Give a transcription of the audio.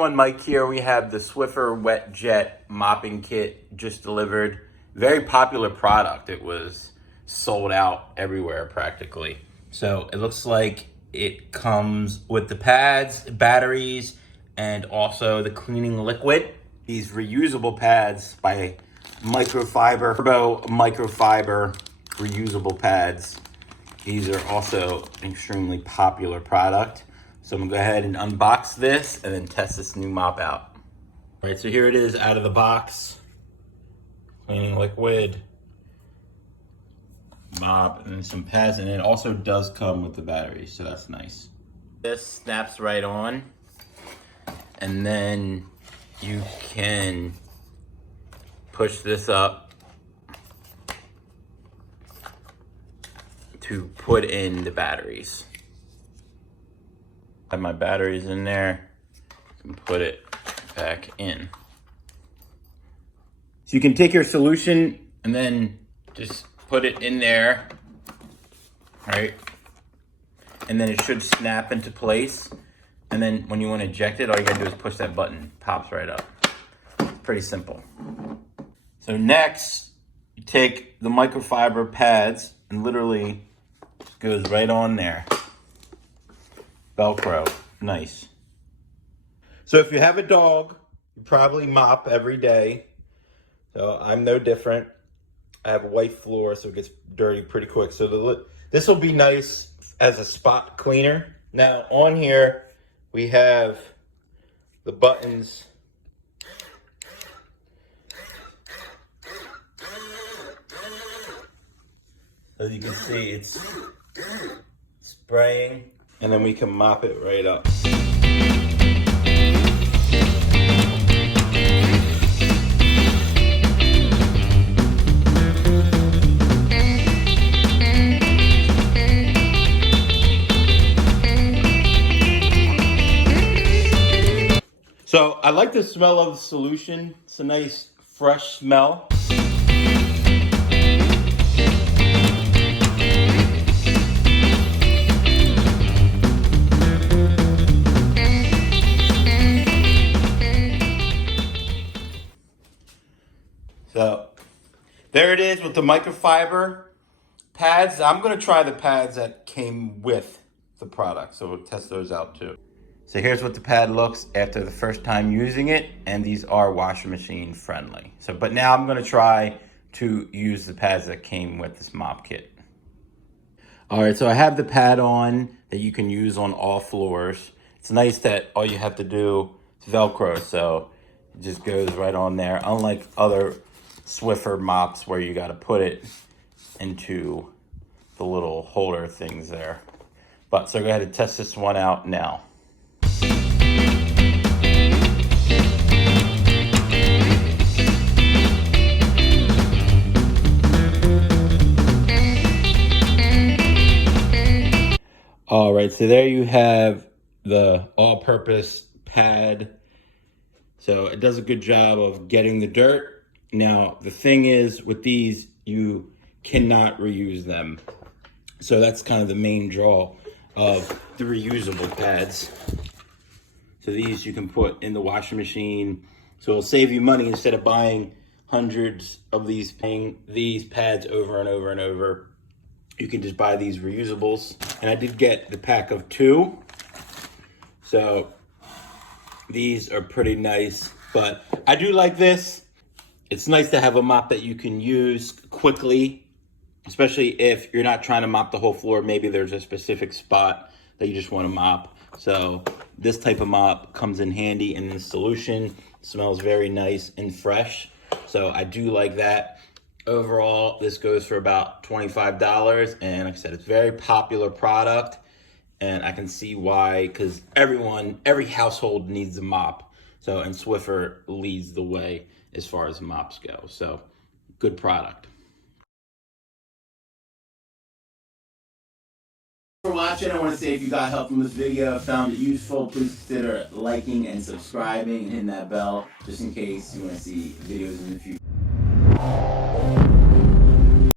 everyone, Mike here. We have the Swiffer WetJet Mopping Kit just delivered. Very popular product. It was sold out everywhere practically. So it looks like it comes with the pads, batteries, and also the cleaning liquid. These reusable pads by Microfiber, Turbo Microfiber reusable pads. These are also an extremely popular product. So I'm gonna go ahead and unbox this and then test this new mop out. All right, so here it is out of the box. Cleaning liquid, mop, and then some pads, and it also does come with the battery, so that's nice. This snaps right on, and then you can push this up to put in the batteries. Have my batteries in there and put it back in. So you can take your solution and then just put it in there, right? And then it should snap into place. And then when you want to eject it, all you gotta do is push that button, it pops right up. It's pretty simple. So next, you take the microfiber pads and literally just goes right on there. Velcro, nice. So if you have a dog, you probably mop every day. So I'm no different. I have a white floor, so it gets dirty pretty quick. So this will be nice as a spot cleaner. Now on here, we have the buttons. As you can see, it's spraying. And then we can mop it right up. So I like the smell of the solution. It's a nice fresh smell. So there it is with the microfiber pads. I'm gonna try the pads that came with the product, so we'll test those out too. So here's what the pad looks after the first time using it, and these are washing machine friendly. So, but now I'm gonna try to use the pads that came with this mop kit. All right, so I have the pad on that you can use on all floors. It's nice that all you have to do is Velcro, so it just goes right on there. Unlike other Swiffer mops where you gotta put it into the little holder things there. But so go ahead and test this one out now. All right, so there you have the all-purpose pad. So it does a good job of getting the dirt. Now, the thing is with these, you cannot reuse them. So that's kind of the main draw of the reusable pads. So these you can put in the washing machine. So it'll save you money instead of buying hundreds of these pads over and over and over. You can just buy these reusables. And I did get the pack of 2. So these are pretty nice, but I do like this. It's nice to have a mop that you can use quickly, especially if you're not trying to mop the whole floor. Maybe there's a specific spot that you just want to mop. So this type of mop comes in handy, and the solution smells very nice and fresh. So I do like that. Overall, this goes for about $25. And like I said, it's a very popular product. And I can see why, because every household needs a mop. So, and Swiffer leads the way as far as mops go. So, good product. For watching, I want to say if you got help from this video, found it useful, please consider liking and subscribing and hitting that bell just in case you want to see videos in the future.